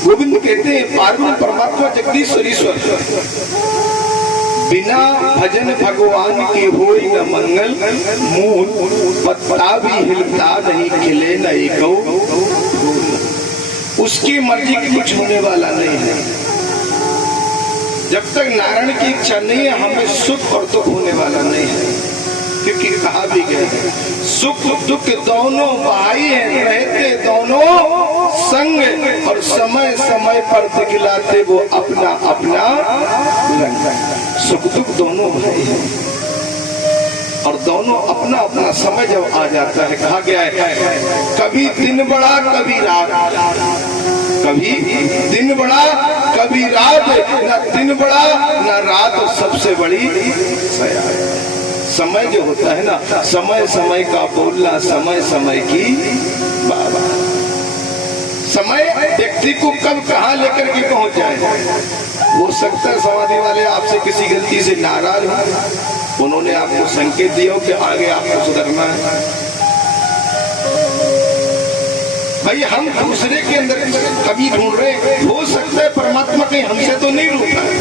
गोविंद कहते हैं पार्वती परमात्मा जगदीश्वर ईश्वर बिना भजन भगवान के होई न मंगल, मूल पत्ता भी हिलता नहीं, खिले न एको। उसकी मर्जी की कुछ होने वाला नहीं है। जब तक नारायण की इच्छा नहीं है हमें सुख और दुख होने वाला नहीं है, क्योंकि कहा भी गया है सुख दुख दोनों भाई हैं, रहते दोनों संग, और समय समय पर दिखलाते वो अपना अपना रंग। सुख दुख दोनों भाई हैं और दोनों अपना अपना समय जब आ जाता है, कहा गया है कभी दिन बड़ा कभी रात, कभी दिन बड़ा कभी रात, न दिन बड़ा न रात, और सबसे बड़ी समय जो होता है ना, समय समय का बोलना, समय समय की बात। समय व्यक्ति को कब कहाँ लेकर के पहुंच जाए। वो सकता है समाधि वाले आपसे किसी गलती से नाराज हो, उन्होंने आपको संकेत दिया हो कि आगे आपको सुधरना है। भाई हम दूसरे के अंदर कभी ढूंढ रहे, हो सकता है परमात्मा कहीं हमसे तो नहीं रूठा है।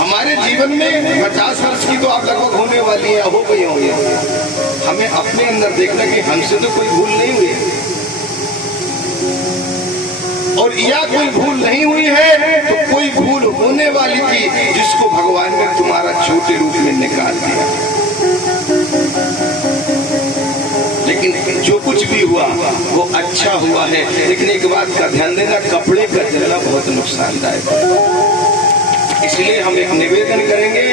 हमारे जीवन में 50 वर्ष की तो आप लगभग होने वाली है, हो गई होंगी। हमें अपने अंदर देखना कि हमसे तो कोई भूल नहीं हुई है, और या कोई भूल नहीं हुई है तो कोई भूल होने वाली थी जिसको भगवान ने तुम्हारा छोटे रूप में निकाल दिया। लेकिन जो कुछ भी हुआ वो अच्छा हुआ है। लेकिन एक बात का ध्यान देना, कपड़े का जलना बहुत नुकसानदायक है। इसलिए हम एक निवेदन करेंगे,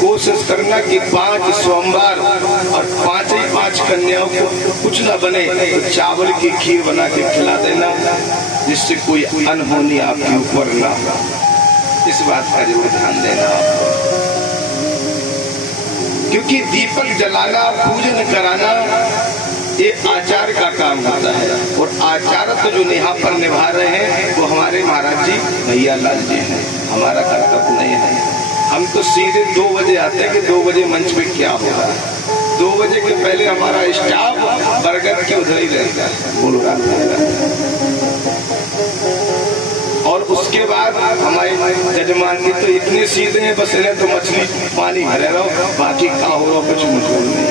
कोशिश करना कि 5 सोमवार और 5 कन्याओं को कुछ न बने तो चावल की खीर बना के खिला देना, जिससे कोई अनहोनी आपके ऊपर ना हो। इस बात का जरूर ध्यान देना, क्योंकि दीपक जलाना, पूजन कराना ये आचार का काम होता है, और आचार तो जो यहाँ पर निभा रहे हैं वो हमारे महाराज जी भैया लाल जी हैं। हमारा कर्तव्य नहीं है। हम तो सीधे 2 बजे आते हैं कि 2 बजे मंच पे क्या होगा। 2 बजे के पहले हमारा स्टाफ बरगद के उधर ही रहता है, बोल रहा था। और उसके बाद हमारे जजमान जी तो इतने सीधे हैं, बस इन्हें तो मछली पानी भरे रहो, बाकी का हो रहा कुछ मुझको नहीं।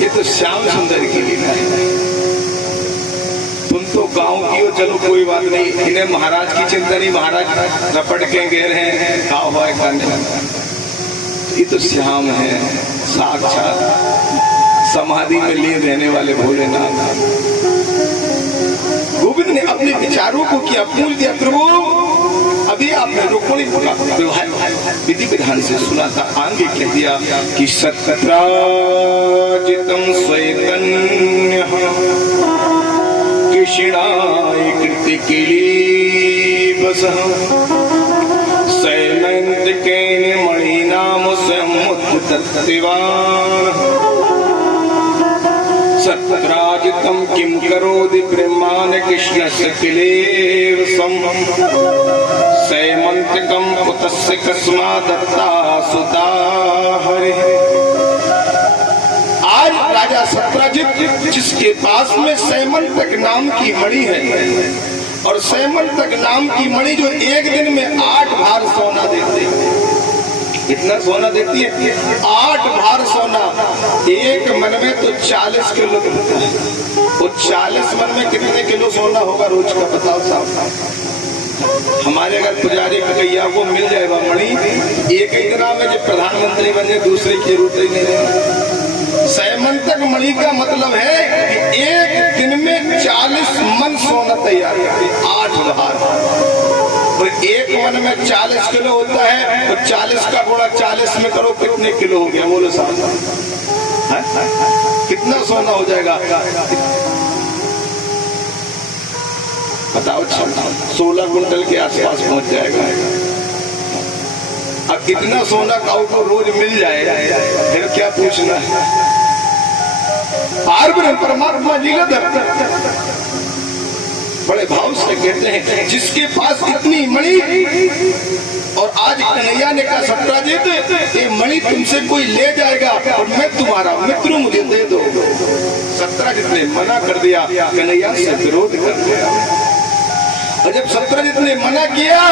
ये तो श्याम सुंदर की लीला है। तुम तो गांव की हो, चलो कोई बात नहीं, इन्हें महाराज की चिंता नहीं, महाराज रपट के घेर हैं, गाँव है करने। ये तो श्याम है साक्षात, समाधि में लीन रहने वाले भोलेनाथ। गोविंद ने अपने विचारों को किया पूल दिया। प्रभु अभी आपने रुक्मिणी का व्यवहार विधि विधान से सुना था, आगे कह दिया कि सत्राजितं स्वैतन्यः कृष्णाय कृतिकीलीबसः सैमन्तिकेन मणिनाम समुद्दत्तिवान् सत्राजितं किं करोति ब्रह्मान् कृष्णस्य किलेवसम् सैमन्तिकं कुतस्य कस्मादत्ता सुता हरिः। आज राजा सत्राजित जिसके पास में सैमंतक नाम की मणि है, और सैमंतक नाम की मणि जो एक दिन में 8 भार सोना देती है। कितना सोना देती है? 8 भार सोना। एक मन में तो 40 किलो होता है। वो 40 मन में कितने किलो सोना होगा रोज का, बताओ साहब। हमारे अगर पुजारी भैया को मिल जाएगा मणि एक ही दिन में, जब प्रधानमंत्री बने दूसरे की जरूरत ही नहीं है। सैमंतक मणि का मतलब है कि एक दिन में 40 मन सोना तैयार है, 8 भार। और एक मन में 40 किलो होता है, तो 40 का गुणा 40 में करो, कितने किलो हो गया बोलो साहब? कितना सोना हो जाएगा बताओ? 16 कुंटल के आसपास पहुंच जाएगा। अब इतना सोना काऊ को रोज मिल जाए, फिर क्या पूछना है। पार्वती परमात्मा लीलाधर बड़े भाव से कहते हैं, जिसके पास इतनी मणि, और आज कन्हैया ने कहा सत्राजित ये मणि तुमसे कोई ले जाएगा और मैं तुम्हारा मित्र, मुझे दे दो। सत्यजित ने मना कर दिया, कन्हैया से विरोध कर दिया। और जब सत्यजित ने मना किया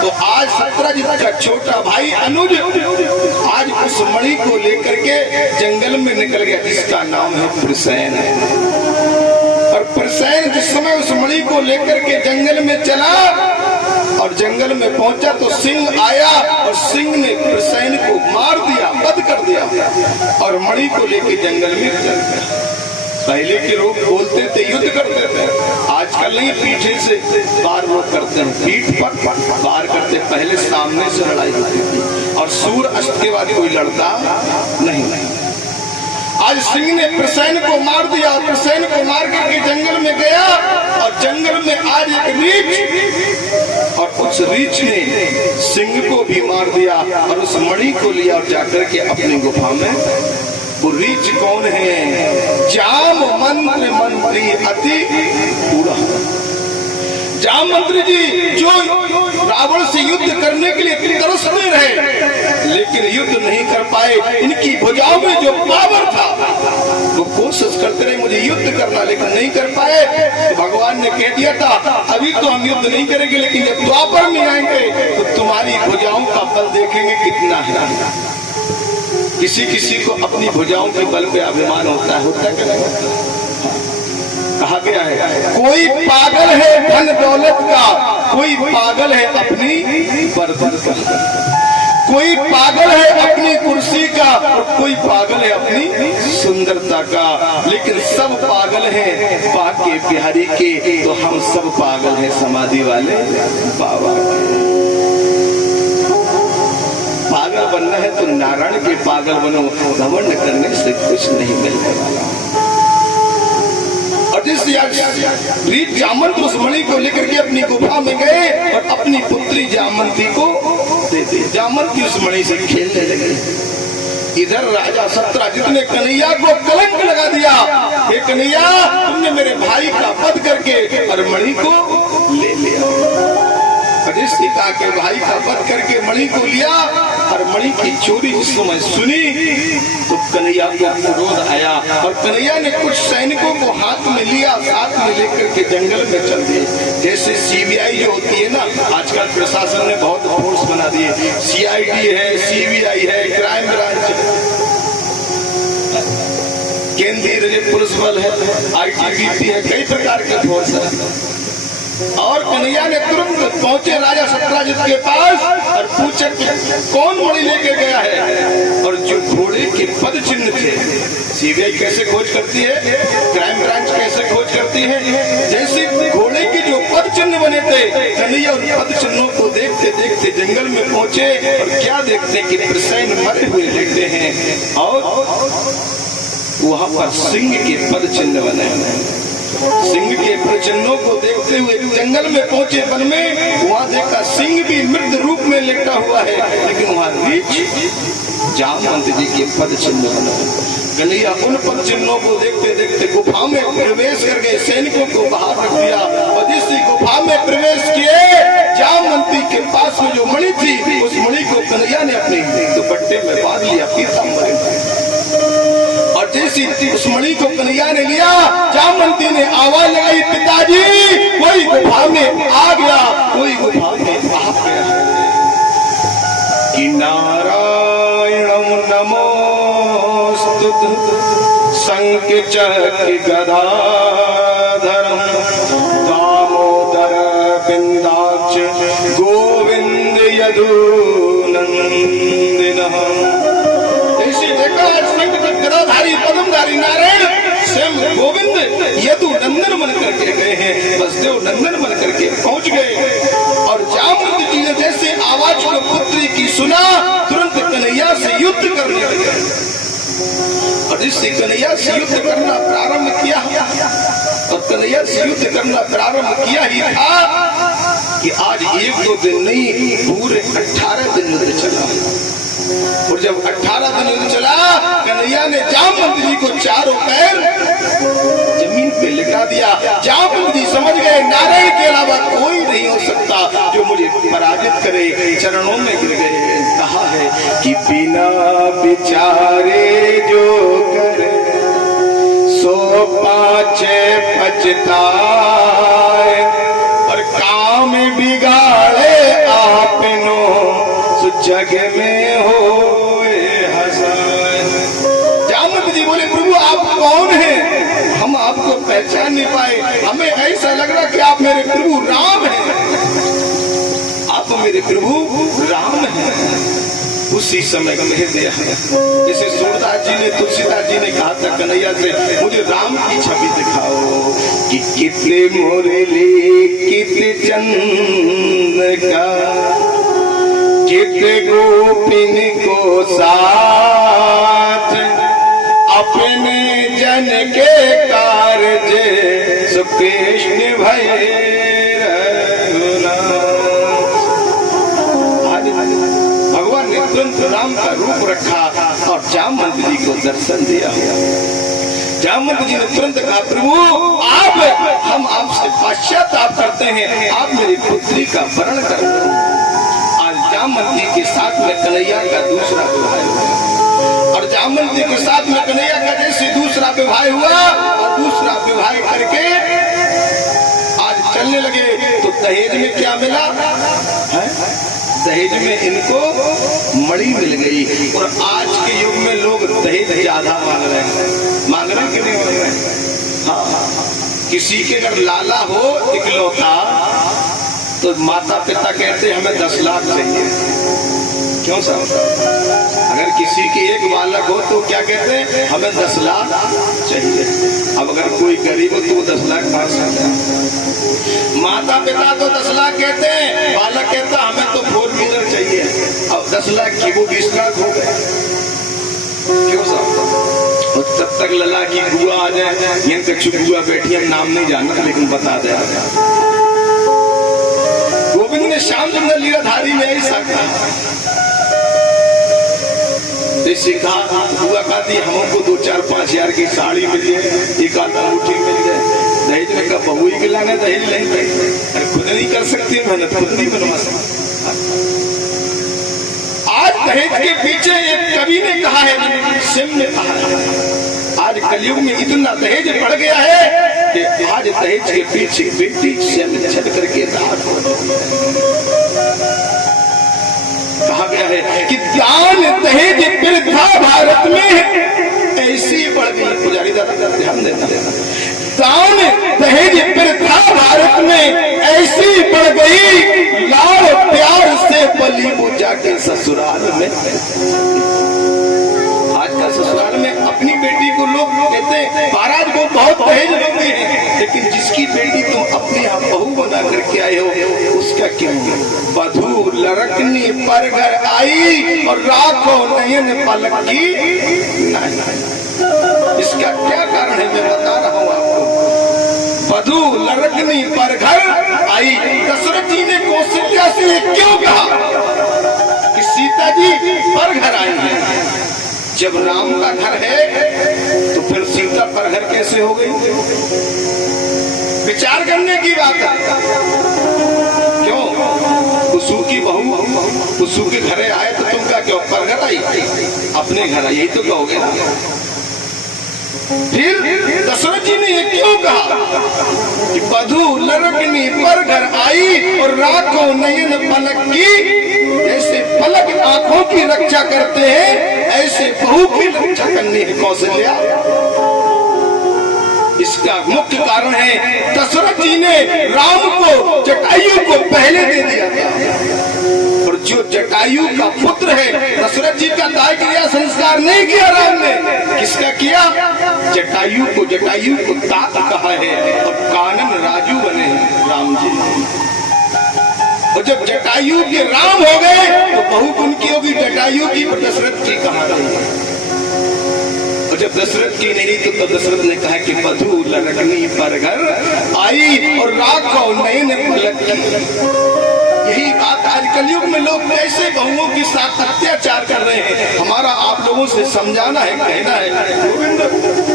तो आज सत्यजित का छोटा भाई अनुज आज उस मणि को लेकर के जंगल में निकल गया, जिसका नाम है प्रसेन। और प्रसेन जिस समय उस मणि को लेकर के जंगल में चला और जंगल में पहुंचा तो सिंह आया और सिंह ने प्रसेन को मार दिया, वध कर दिया और मणि को लेके जंगल में चल गया। पहले के लोग बोलते थे, युद्ध करते थे, आजकल नहीं पीछे से बार वो करते हैं, पीठ पर बार करते, पहले सामने से लड़ाई होती थी और सूर्य अस्त के बाद कोई लड़ता नहीं। आज सिंह ने प्रसेन को मार दिया और प्रसेन को मार करके जंगल में गया और जंगल में आज एक रीछ और उस रीछ ने सिंह को भी मार दिया और उस मणि को लिया और जाकर के अपनी गुफा में। वो रीछ कौन है? जाम मंत्र मंत्री अति पूरा। जाम मंत्री जी जो रावण से युद्ध करने के लिए तरसते रहे लेकिन युद्ध नहीं कर पाए। इनकी भुजाओं में जो पावर था वो कोशिश करते रहे मुझे युद्ध करना, लेकिन नहीं कर पाए। तो भगवान ने कह दिया था अभी तो हम युद्ध नहीं करेंगे, लेकिन जब द्वापर में आएंगे तो तुम्हारी भुजाओं का बल देखेंगे कितना है। किसी किसी को अपनी भुजाओं के बल पे अभिमान होता है कि नहीं? कहा गया है कोई पागल है धन दौलत का, कोई पागल है अपनी बर्दन का, कोई पागल है अपनी कुर्सी का और कोई पागल है अपनी सुंदरता का, लेकिन सब पागल हैं बाके बिहारी के, तो हम सब पागल हैं समाधि वाले बाबा। पागल बनना है तो नारायण के पागल बनो, घमंड करने से कुछ नहीं मिलने वाला। और जिस रीत जामंत उस मणि को लेकर के अपनी गुफा में गए और अपनी पुत्री जामंती को दे दी। जामंती उस मणि से खेलने लगे। इधर राजा सत्यजित ने कन्हैया को कलंक लगा दिया, हे कन्हैया तुमने मेरे भाई का वध करके और मणि को ले लिया। कहा के भाई का वध करके मणि को लिया और मणि की चोरी जिस समय सुनी तो कन्हैया को क्रोध आया और कन्हैया ने कुछ सैनिकों को हाथ में लिया, साथ में लेकर के जंगल में चल दिए। जैसे सीबीआई जो होती है ना, आजकल प्रशासन ने बहुत फोर्स बना दिए, सीआईडी है, सीबीआई है, क्राइम ब्रांच, केंद्रीय रिजर्व पुलिस बल है, आईटीबीपी है, कई प्रकार के फोर्स है। और कन्हैया ने तुरंत पहुंचे राजा सत्यजित के पास और पूछे कौन मणि लेके गया है। और जो घोड़े के पद चिन्ह थे, सीबीआई कैसे खोज करती है, क्राइम ब्रांच कैसे खोज करती है, जैसे घोड़े के जो पद चिन्ह बने थे, कन्हैया उन पद चिन्हों को देखते देखते जंगल में पहुंचे और क्या देखते कि प्रसेन मरे हुए लेटे हैं और वहां पर सिंह के पद चिन्ह बने हैं। सिंह के प्रचिन्हों को देखते हुए जंगल में पहुंचे वन में, वहां देखा सिंह भी मृत रूप में लेटा हुआ है, लेकिन वहां रीछ जामवंत जी के पद चिन्ह बने। कन्हैया उन पद चिन्हों को देखते देखते गुफा में प्रवेश कर गए, सैनिकों को बाहर रख दिया और जिस गुफा में प्रवेश किए जामवंती के पास में जो मणि थी उस मणि को कन्हैया ने अपने दुपट्टे में बांध लिया, पीतांबर में। और जैसी उस मणि को कन्हैया ने लिया, जामवंती ने आवाज लगाई पिताजी कोई गुफा में आ गया, कोई गुफा में आ गया। कि नारायणं नमोस्तुत संकीर्तन गदाधरं दामोदर बिंदाक्ष गोविंद यदुनंदनः। गदाधारी पद्मधारी नारायण स्वयं गोविंद यदु नंदन बन करके गए हैं, वसुदेव नंदन बन करके पहुंच गए। और जामवंत जी ने जैसे आवाज को पुत्री की सुना, तुरंत कन्हैया से युद्ध करने लगे। और जिससे कन्हैया से युद्ध करना प्रारंभ किया और कन्हैया से युद्ध करना प्रारंभ किया ही था कि आज एक दो दिन नहीं, पूरे 18 दिन युद्ध चला। और जब 18 दिन युद्ध चला, कन्हैया ने जामवंत जी को चारों पैर जमीन पे लिटा दिया। जामवंत जी समझ गए नारायण के अलावा कोई नहीं हो सकता जो मुझे पराजित करे, चरणों में गिर गए। कहा है कि बिना विचारे जो करे सो पछताए और काम बिगाड़े आपनो सो जग में हो हंसाए। जामवंत जी बोले प्रभु आप कौन हैं? हम आपको पहचान नहीं पाए, हमें ऐसा लग रहा कि आप मेरे प्रभु राम हैं, आप मेरे प्रभु राम हैं। उसी समय कह दिया, जैसे सूरदास जी ने तुलसीदास जी ने कहा था कन्हैया से मुझे राम की छवि दिखाओ कि कितने मोरली कितने चंद का कितने गोपिन को साथ अपने जन के कार्य सो कृष्ण भय। तुरंत राम का रूप रखा और जामवंत जी को दर्शन दिया। जामवंत जी ने तुरंत कहा प्रभु आप, हम आपसे पश्चाताप करते हैं, आप मेरी पुत्री का वरण कर दो। आज जामवंत जी के साथ में कन्हैया का दूसरा विवाह हुआ और जामवंत जी के साथ में कन्हैया का जैसे दूसरा विवाह हुआ और दूसरा विवाह करके आज चलने लगे तो दहेज में क्या मिला है? दहेज में इनको मणि मिल गई। और आज के युग में लोग दहेज ज्यादा मांग रहे हैं, मांग रहे कि नहीं मांग रहे? हाँ, किसी के अगर लाला हो इकलौता तो माता पिता कहते हमें 10 लाख चाहिए। क्यों साहब? अगर किसी के एक बालक हो तो क्या कहते हैं हमें 10 लाख चाहिए। अब अगर कोई गरीब हो तो वो 10 लाख पास है। माता पिता तो 10 लाख कहते हैं, बालक कहता हमें तो 4 व्हीलर चाहिए। अब 10 लाख की वो 20 लाख हो गए। क्यों साहब? और तब तक लला की बुआ आ जाए, यहाँ तक बुआ बैठी, हम नाम नहीं जानते लेकिन बता दे। गोविंद ने श्याम सुंदर लीलाधारी में ऐसा कहा, जैसे कहा बुआ कहती हमको 2-4-5 हजार की साड़ी मिल जाए, एक आधा अंगूठी मिल जाए। दहेज में का बहू ही लाने दहेज नहीं पाई, खुद नहीं कर सकती मेहनत, खुद नहीं बनवा सकती। आज दहेज के पीछे एक कवि ने कहा है, सिम ने कहा है, आज कलयुग में इतना दहेज बढ़ गया है कि आज दहेज के पीछे बेटी सिम छट करके रात हो। कहा गया है कि दान दहेज प्रथा भारत में ऐसी बढ़ गई। पुजारी दादा ध्यान देना, दान दहेज प्रथा भारत में ऐसी बढ़ गई, लाड़ प्यार से बली वो जाके ससुराल में। आजकल ससुराल में अपनी बेटी को लोग कहते हैं महाराज वो बहुत दहेज लोग हैं, लेकिन जिसकी बेटी तुम अपने यहाँ बहू बना करके आए हो उसका क्यों? वधू लड़कनी पर घर आई और राखो नयन पलक की। इसका क्या कारण है मैं बता रहा हूँ आपको। वधू लड़कनी पर घर आई। दशरथ जी ने कौशल्या से क्यों कहा कि सीता जी पर घर आई है? जब राम का घर है तो फिर सीता पर घर कैसे हो गई? विचार करने की बात है। क्यों? कुसु की बहू कुसु के घरे आए तो तुम क्या क्यों पर घर आई? अपने घर आई, यही तो कहोगे ना। फिर दशरथ जी ने ये क्यों कहा कि वधू लड़कनी पर घर आई और राखो नयन पलक की। जैसे पलक आंखों की रक्षा करते हैं ऐसे बहू की रक्षा करनी है कौशल्या। इसका मुख्य कारण है दशरथ जी ने राम को जटायु को पहले दे दिया था, और जो जटायु का पुत्र है दशरथ जी का दाह क्रिया संस्कार नहीं किया राम ने। किसका किया? जटायु को तात कहा है और कानन राजू बने हैं राम जी। और जब जटायु के राम हो गए तो बहू उनकी होगी जटायु की, पर दशरथ की कहा गई। और जब दशरथ की नहीं तो दशरथ ने कहा कि वधू लड़कनी पर घर आई और राखो नयन पलक की। यही बात आज कलयुग में लोग कैसे बहुओं के साथ अत्याचार कर रहे हैं, हमारा आप लोगों से समझाना है, कहना है। गोविंद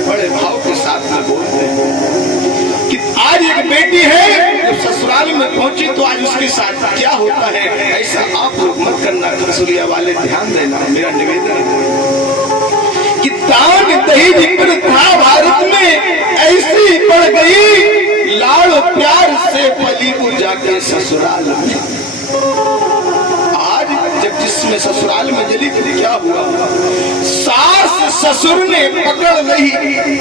बड़े भाव के साथ में बोलते हैं कि आज एक बेटी है जब ससुराल में पहुंची तो आज उसके साथ क्या होता है, ऐसा आप लोग मत करना। खरसुलिया वाले ध्यान देना, मेरा निवेदन है कि दान दहेज प्रथा भारत में ऐसी बढ़ गई पकड़ लई,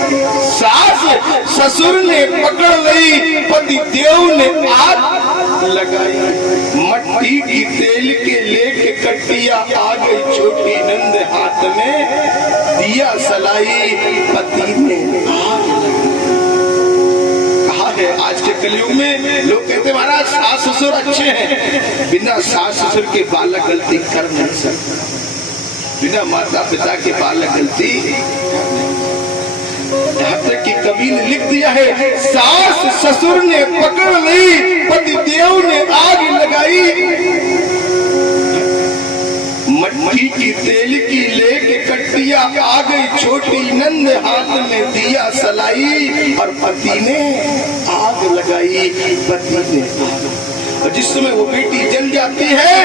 सास ससुर ने पकड़ लई, पति देव ने आग लगाई। मट्टी की तेल के लेके कटिया आ गई छोटी नंद हाथ में, दिया सलाई पति ने आग लगाई। कहा है आज के कलयुग में लोग कहते महाराज सास ससुर अच्छे हैं, बिना सास ससुर के बालक गलती कर नहीं सकता, बिना माता पिता के बालक गलती। यहाँ तक कि कवि ने लिख दिया है, सास ससुर ने पकड़ ली, पति देव ने आग लगाई। मट्टी की तेल की लेके कटिया आ गई छोटी नंद हाथ में दिया सलाई, और पति ने आग लगाई, पति ने। और जिस समय वो बेटी जल जाती है,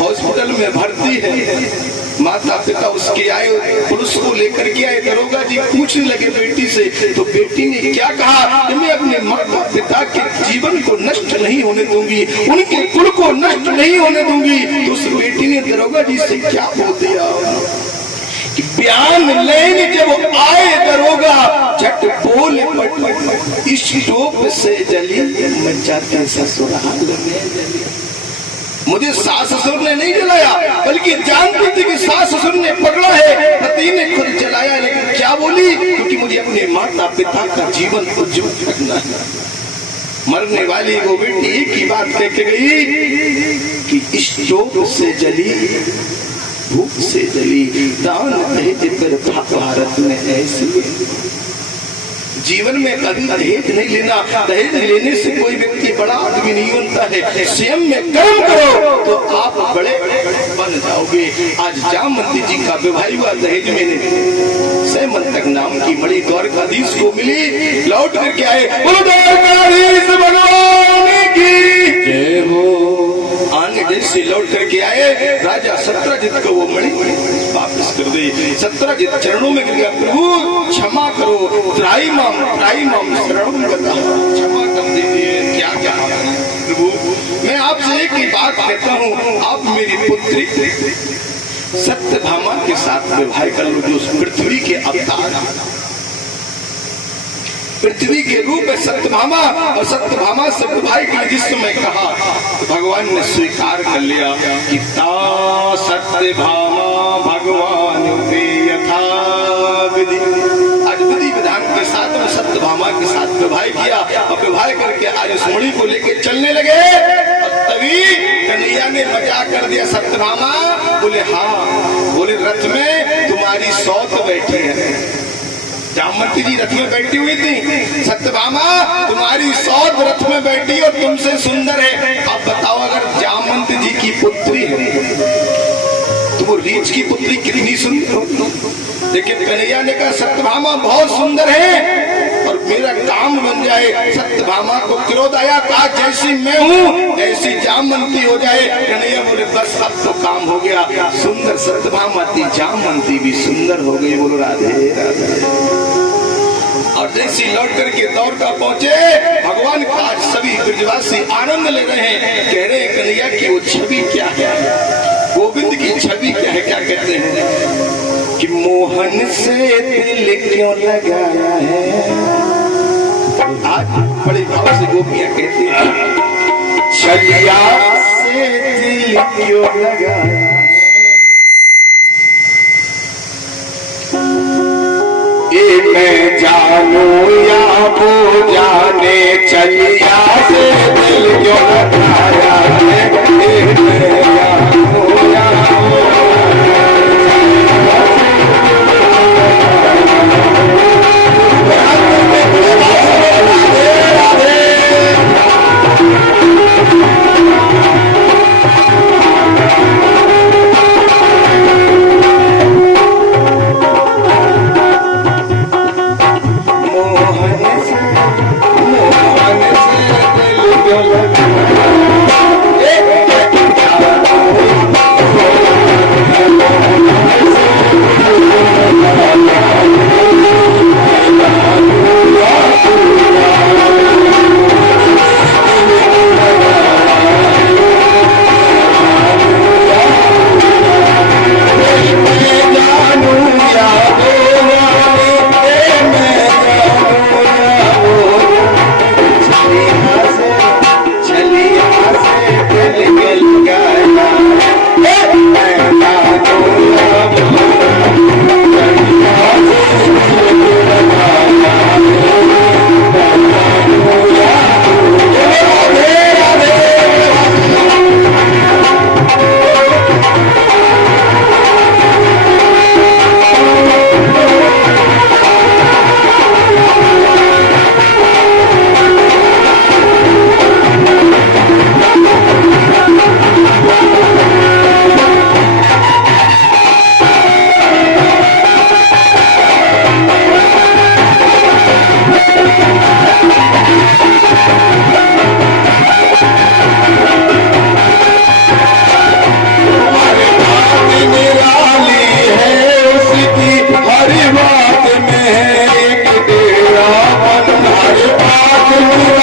हॉस्पिटल में भर्ती है, माता पिता उसके आए, पुलिस को लेकर के आए, दरोगा जी पूछने लगे बेटी से, तो बेटी ने क्या कहा कि मैं अपने माता पिता के जीवन को नष्ट नहीं होने दूंगी, उनके कुल को नष्ट नहीं होने दूंगी। तो उस बेटी ने दरोगा जी से क्या बोल दिया कि बयान लेने जब आए दरोगा, झट बोल पट इस टोप से जली मैं जाते ससुराल में। मुझे सास ससुर ने नहीं जलाया, बल्कि जानती थी कि सास ससुर ने पकड़ा है, पति ने खुद जलाया, लेकिन क्या बोली, क्योंकि मुझे अपने माता पिता का जीवन उज्जवल रखना है। मरने वाली वो बेटी एक ही बात कह के गई कि इस शोक से जली, भूख से जली, दान दहेज पर भारत में ऐसी। जीवन में कभी दहेज नहीं लेना, दहेज लेने से कोई व्यक्ति बड़ा आदमी नहीं बनता है। स्वयं में कर्म करो तो आप बड़े बन जाओगे। आज जामवंती जी का विवाह हुआ, दहेज में नहीं, सैमंतक नाम की बड़ी द्वारकाधीश को मिली, लौट करके आए, बोलो द्वारकाधीश भगवान की जय हो। आने जैसे लौट करके आए, राजा सत्यजित को वो मणि वापस कर दे। सत्यजित चरणों में गिर गया, प्रभु क्षमा करो, त्राई माम शरणं बता, क्षमा कर दीजिए। क्या क्या प्रभु, मैं आपसे एक ही बात कहता हूँ, आप मेरी पुत्री सत्यभामा के साथ विवाह कर लो, जो पृथ्वी के अवतार, पृथ्वी के रूप में सत्यभामा, और सत्यभामा से विवाह के जिस समय कहा तो भगवान ने स्वीकार कर लिया कि ता सत्यभामा भगवान यथा विधि। आज विधि विधान के साथ में सत्यभामा के साथ विवाह किया, और विवाह करके आज उस मुनि को लेके चलने लगे, और तभी कन्हैया ने मजाक कर दिया, सत्यभामा बोले हाँ, बोले रथ में तुम्हारी सौत बैठी है। जामवंती जी रथ में बैठी हुई थी, सत्यभामा तुम्हारी सौत रथ में बैठी और तुमसे सुंदर है। अब बताओ, अगर जामवंती जी की पुत्री है तो वो रीछ की पुत्री कितनी सुंदर हो। लेकिन कन्हैया ने कहा सत्यभामा बहुत सुंदर है और मेरा काम बन जाए। सत्यभामा को क्रोध आया, कहा जैसी मैं हूँ ऐसी जामवंती हो जाए। कन्हैया बोले बस अब तो काम हो गया, सुंदर सत्यभामा थी, जामवंती भी सुंदर हो गई। बोलो राधे राधे। और जैसे लौट करके दौड़ का पहुंचे, भगवान का आज सभी ब्रजवासी आनंद ले रहे हैं, कह रहे हैं कन्हैया की वो छवि क्या है, गोविंद की छवि क्या है। क्या कहते हैं कि मोहन से दिल क्यों लगाया है। आज बड़े भाव से गोपियां कहती हैं छलिया से दिल क्यों लगाया। ये मैं जानू या वो जाने, छलिया से दिल क्यों लगाया है। आठ